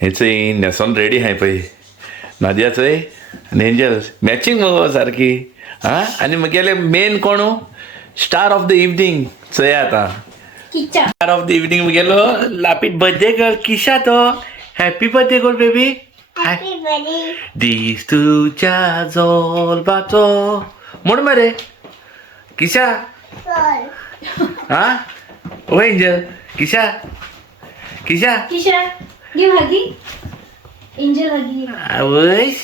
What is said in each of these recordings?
हेचंय नेसोन ready हाय पळय नादियाचंय आनी angel matching मगो सारकी हा आनी म्हगेले मेन कोण स्टार ऑफ द इवनिंग चोय आतां स्टार ऑफ द इवनिंग म्हगेलो लापीत बर्थडे गर्ल किशा तो हॅपी बर्थडे गर्ल बेबी दीस तुझ्या जोलबाचो म्हण मरे किशा हा ओ एंजल किशा किशा किशा गिव हगी एंजल हगी आवयश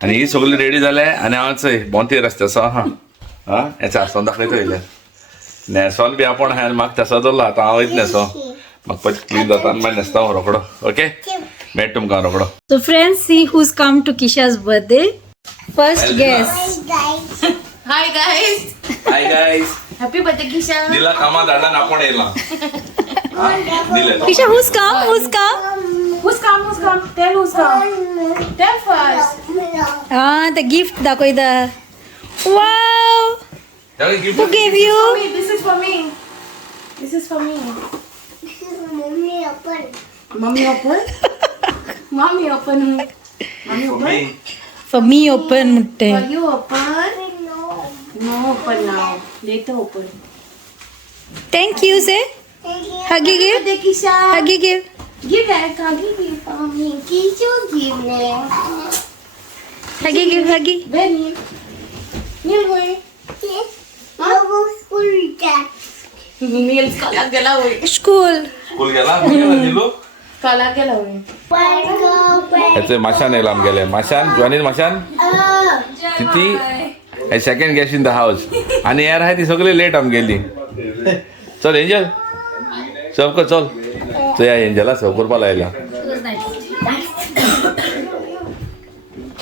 आनी ही सगळी रेडी जाले आनी हांव चोय बोंती रस्त्याचो हा हा हेचा आसोन दाखयता वयले नेसोन बी आपण हांवें म्हाका तसो दवरलो आतां हांव वयता न्हेसो म्हाका पयलीं क्लीन जाता आनी मागीर न्हेसता हांव रोकडो ओके मेळटा तुमकां रोकडो So friends, see who's come to Kisha's birthday. First guess. Hi guys. Hi guys Happy birthday Kisha. दिला कामा धाडला आनी आपण येयला दिले Kisha, who's come? Who's come? Who's come? Who's come? Tell who's come. Tell first. Ah, the gift dakoida. Wow! Who gave you? Wait, this is for me. This is for me. Mommy open. Mommy open. Mommy open. For me open mutte. For you open. No open now. Later open. Thank you, say. Huggy give. Birthday Kisha. Huggy give. Give that. Huggy give for me. Kisha give me. Huggy give. Huggy. Benny. Neil hoy. Yes. School Neil kala gela hoy. School. School गेला दिलो Kala gela hoy. हेचे माशान येयला आमगेले माशान जॉनीन माशान तिती second guest in the house आनी यार हाय ती सगळी लेट आमगेली चल एंजल सर्व कर चल चल या एंजला सर्व करपा लायला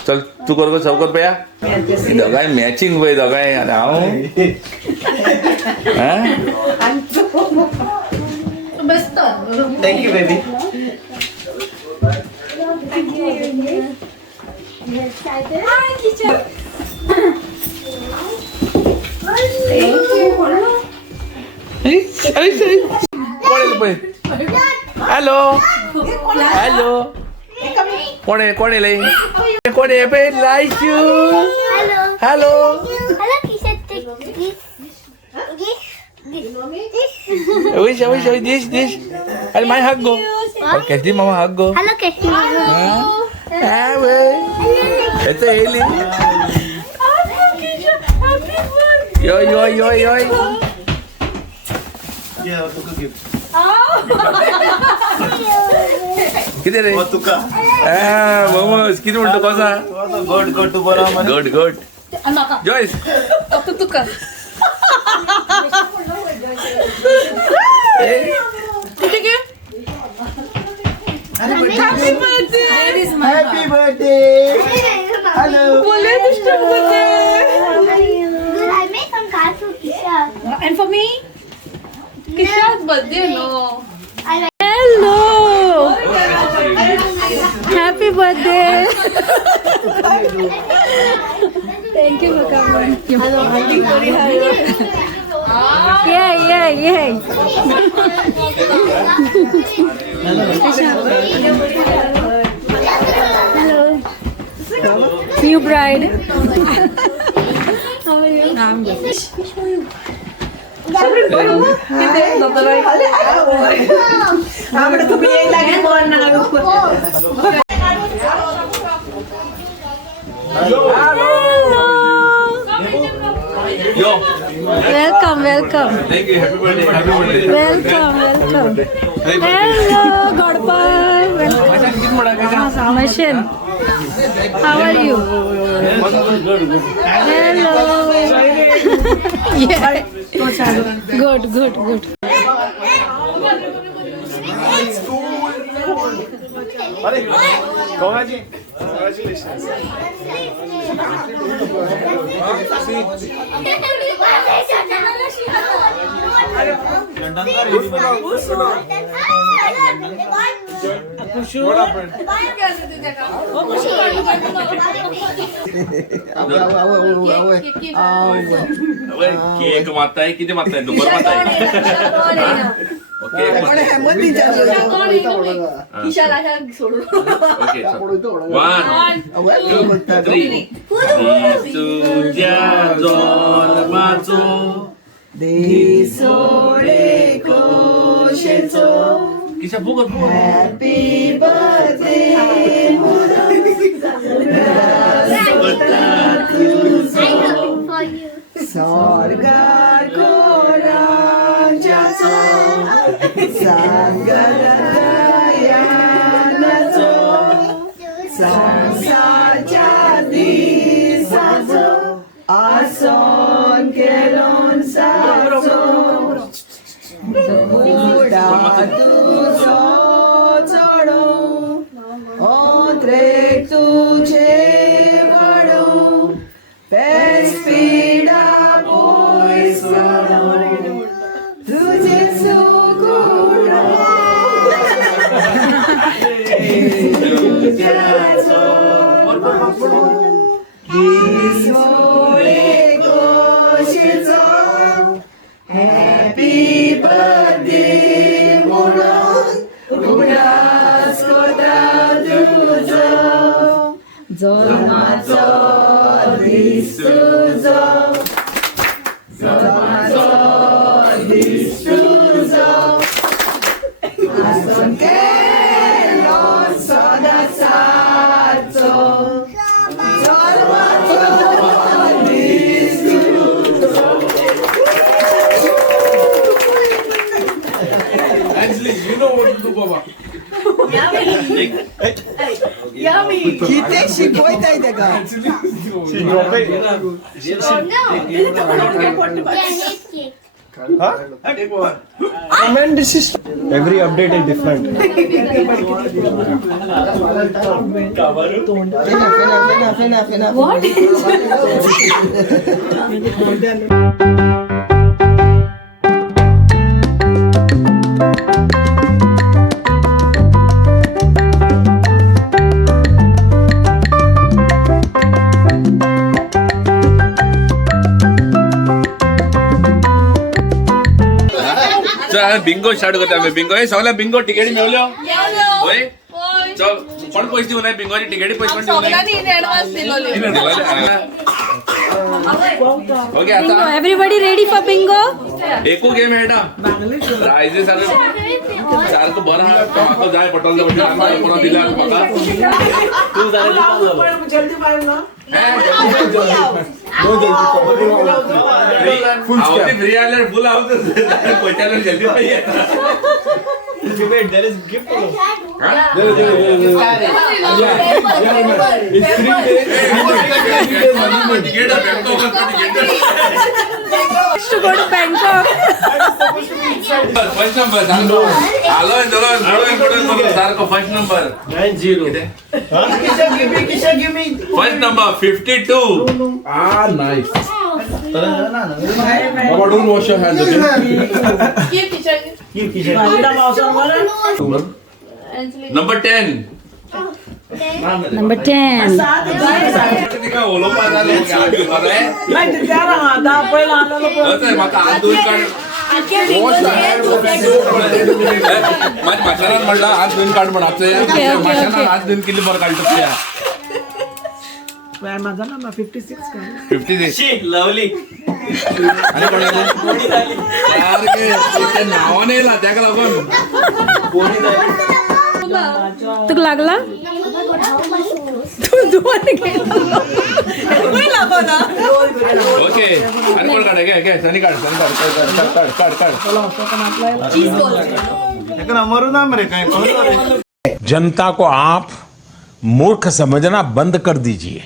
चल तू कर सर्व कर पया दोगांय मॅचिंग पळय दोगांय आनी हांव Thank you, baby. Hello hello कोण कोण येयले कोण ये पळय लायशू हॅलो wish this अरे माय हग गो और कैसी मामा हग गो Hello, Kashi. हां वे हेचे येयली यो यो यो यो Yeah, तुका gift. किती रे तुका. मोमोज किती म्हणतो कसा Good, good to बरा मने. Good good Joyce Happy birthday. Hello. I made some cards for Kisha. And for me? Kisha's birthday no. Hello! Happy birthday! Thank you for coming. Yeah. Hello. New bride. How are you? I'm good. Yo Welcome. Thank you happy birthday Welcome. Hello, Godpa. माशान किती म्हणा कसा Mashin. How are you? Hello. Yeah. Good. अरे कोणाची congratulations. Cake मारताय किती मारताय दुपार मारताय okay okay 1 2 3 तुझ्या जन्माचो किशा फुगत For you. Comment this is every update is different. Bingo start करता आम्ही बिंगो हे सगळ्या बिंगो तिकेटी मेवल्यो होय चल कोण पैसे दिवं नाही बिंगोची तिकेटी पैसे पण दिवं नाही ओके Bingo. आता Everybody ready for bingo? एकू गेम हेडा प्राइजेस सारखं बरं हा म्हाका जाय पटोल कोणा दिला म्हाका तू फ्री आल्यार फुल पैशाला जल्दी पाहिजे There is gift. To go to Bangkok. First number आलोय सारखं first number 90. First number 52 Nice. Mama, don't wash your hands, okay? Number 10 Number 10. म्हाका हात धुवून काढ माझ्या माशानात म्हणला हात धुवून काढ म्हण माशानात हात धुवून किती बरं काढतो त्या 56 Lovely. आणि कोणाला नावाने येला त्याका लागून तुका लागला? तू दोन गेला. ओके आणि कोण काढ घे सनी काढ जनता को आप मूर्ख समझना बंद कर दीजिए.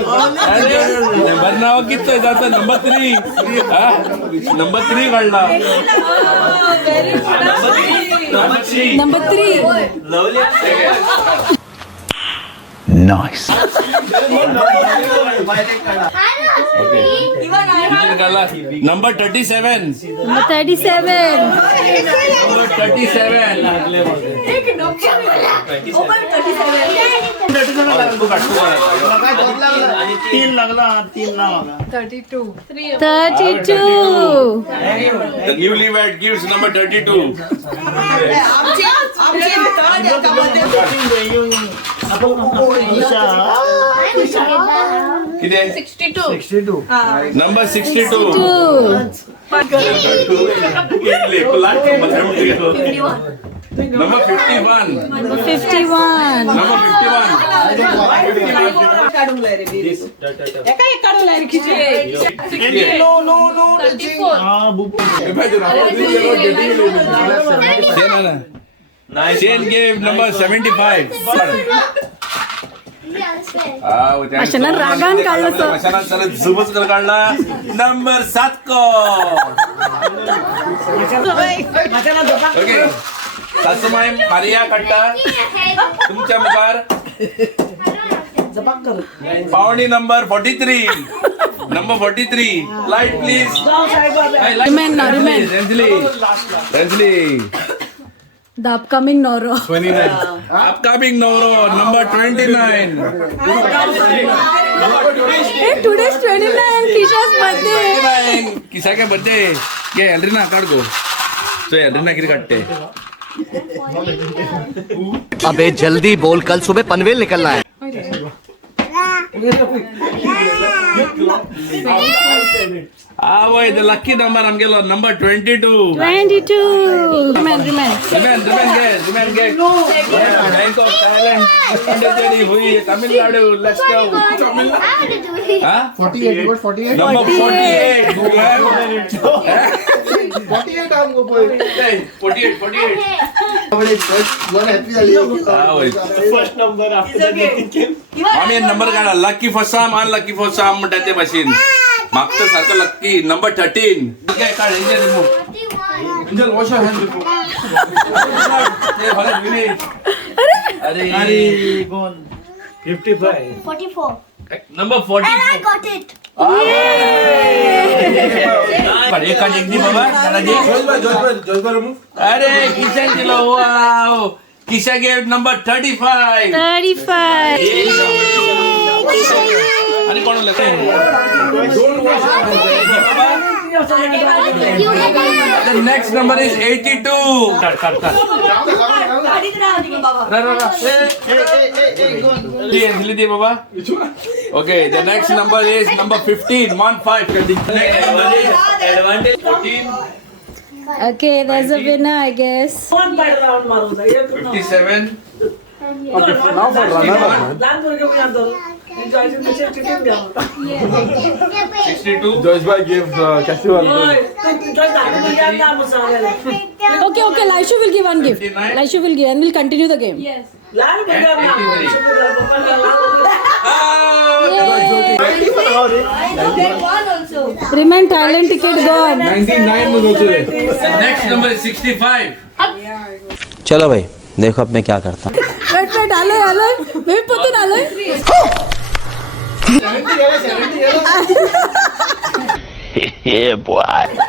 नंबर नाव किती जातं नंबर 3 काढला Number 3. Nice. Number 37 Number 37. Number 37 तीन लागला तीन ना मागा 32. The newlywed gives number 32. किती आहे? 62 Number 62. Number 51. 51. Number 51. Shane gave number 75. मशानात रागान काढलं तो. मशानात जरा झुबच काढला. नंबर 7 को. ओके. सासूमाई मारिया कट्टा तुमच्या मुखार पावणी number 43. Number 43. Light please. Remain now, remain. Rensley. The upcoming Noro. 29. Upcoming Noro. Number 29. Hey, today's 29. Kisha's birthday. किसा क्या बर्थडे ये एल्ड्रीना काढ गो तो एल्ड्रीना किती काढते अबे जल्दी बोल, कल सुबह पनवेल निकलना है। आवय द लकी नंबर आम गेलो number 22. 22. Remain. Remain get. Bank of Thailand. Pondicherry हुई तमिलनाडु. Let's go. हाँ? 48. You got 48? Number 48. 48 हमको बोल. 48. आवय. फर्स्ट नंबर आफ्टर आम्ही नंबर काढा लकी फर्स्ट साम अनलकी फर्स्ट साम म्हणतात मशीन मागचं सारखं लकी नंबर 13. काय काढ angel remove. Angel wash your hand before. अरे 55 44. Number 40. And I got it. पण एक काढ एक दी बाबा त्याला दे. अरे किशन दिलो वाव किशा गेव नंबर 35. 35. आणि कोण लगे The next number is 82. Okay, the next number is number 15. 15. Advantage 14. Okay, there's a winner, I guess. 57. Okay, now for runner-up, man. 62. Joyce Bhai gave Cashew album. Okay, Laishu will give one gift. 59. Laishu will give and we'll continue the game. Remain Thailand ticket gone. 99 was also there. The next number is 65. चलो भाई देखो अब मैं क्या करता हूँ। Wait, आलोय. Wait, पतून आलोय.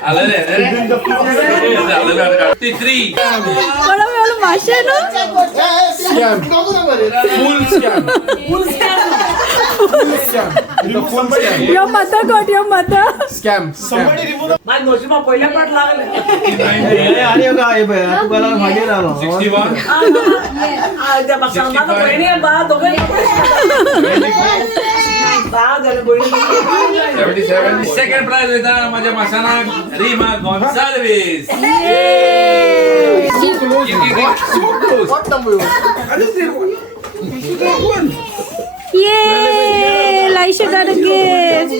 आलं रे. 53. कोणा वेळेला माशे ना? Scam. Full scam. It's a full scam. Your mother got your mother. Scam. पहिल्या पाठ लागले 61. 77. Second prize होता माझ्या मसाना Reema Gonsalves. What number? Yay! Laisha got a gift.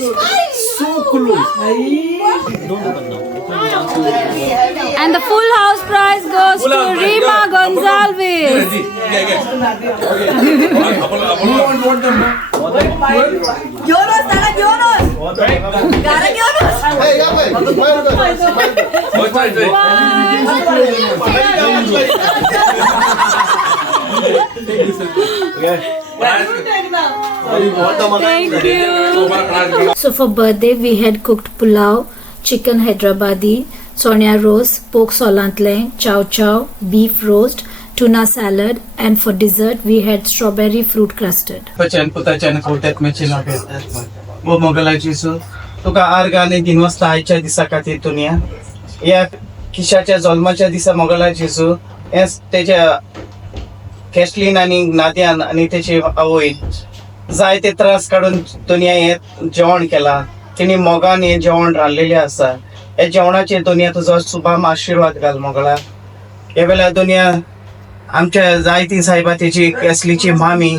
And the full house prize goes Full to house prize Rima goes- Gonzalez. Who want them? Hey, yeah, boy. First prize है. Thank you. So for birthday we had cooked pulao, chicken Hyderabadi, Sonia roast, pork solantle, chow chow, beef roast, tuna salad, and for dessert we had strawberry fruit custard. पचन पुताच्यान कोट्यात मेचिना वो मोगलाची सो तुका आर्गाने 3 वाजता आयच्या दिसा खातीर दुनिया या किशाच्या जल्माच्या दिसा मोगलाची सो हेच त्याच्या कॅस्टलीन आणि नाद्यान आणि त्याचे आवय जाय ते त्रास काढून दुनिया हे जेवण केला तिने मोगान हे जेवण रांदलेले आसा हे जेवणाचे दुनिया तुजो शुभम आशीर्वाद घाल मोगला हे वेळा दुनिया आमच्या जायती साहेबा त्याची कॅसलीची मामी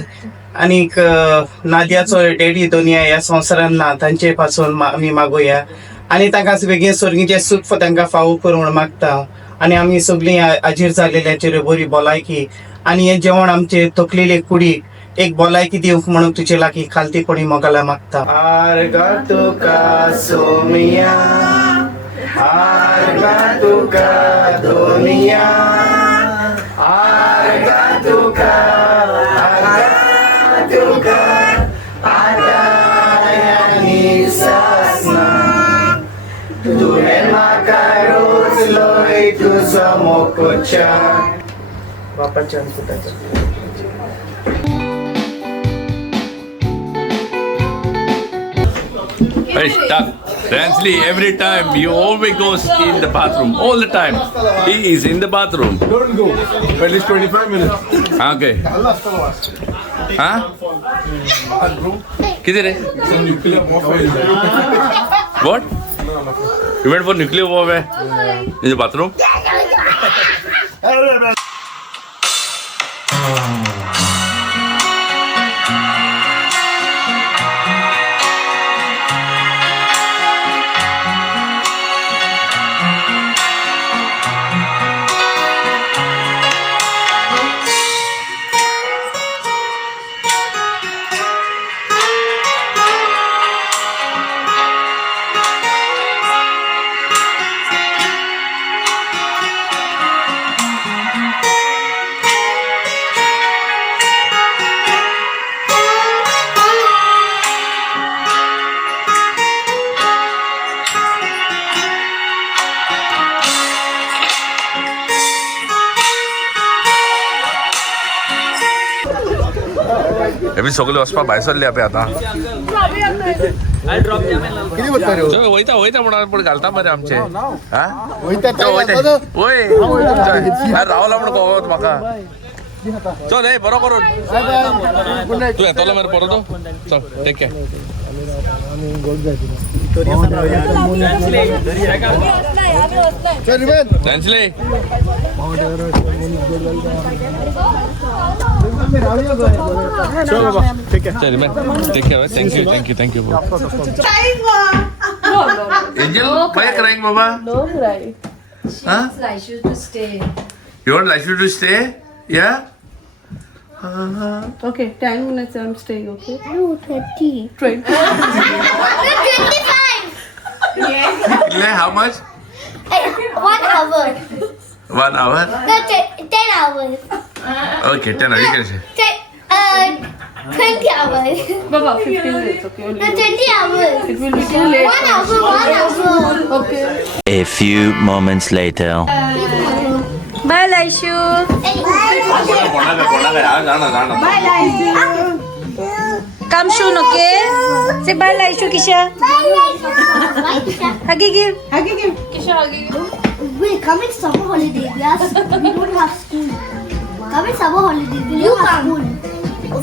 आणि नादियाचो डॅडी दुनिया या संवसारान ना तांचे पासून आमी मागुया आणि तांकां वेगळे स्वर्गीचे सुख तांकां फावो करूंक मागता आणि आमी सगळीं हाजीर जाल्लेल्याचेर बरी भलायकी आणि हे जेवण आमचे तकलेले कुडी एक भलायकी दिवंक म्हणून तुजे लागीं खालतीपणी मोगाला मागता आर्गा तुका सोमिया आर्गा तुका दुनिया आर्गा तुका आदायानी सासना तुवें म्हाका रोचलोय तुजो मोकोच्या बापाच्या आणि पुताच्या Hey, stop. Ransley, every time you always goes in the bathroom. All the time. He is in the bathroom. Don't go. At least 25 minutes. Okay. Huh? किधर है? Nuclear warfare. What? You went for nuclear warfare? In the bathroom? अभी सगळे वचपा भायर सरले आपे आता किती बोलता रे चल वयता वयता म्हणून पण घालता मरे आमचे हा वयता चल, वयता. वय अरे रावला म्हणून कळत म्हाका चल हे बरो करून तू येतलो मरे परत चल टेक केअर रॅन्सले चल man take care thank you Angel काय करायंग बाबा Huh? Laishu to stay. You want Laishu to stay? Yeah? Okay, 10 minutes I'm staying, okay? No, 20. 20. 25. Like how much? 1 hour. 1 hour? No, 10 hours. Okay, 10 hours. You can say. 20 hours. Baba, 15 minutes, okay? No, Only. 20 hours. It will be too late. 1 hour, 1 hour. Okay. A few moments later. Bye, Laishu. Come soon, okay? Say bye, Laishu, Kisha. Huggy give. Wait, come in summer holiday. Yes, we don't have school. Come in summer holiday. We don't have school.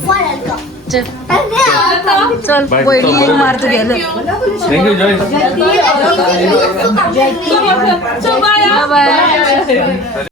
Fine, I'll come. चल And then I'll come. चल पहिली मारत गेलं Thank you, Joyce. Bye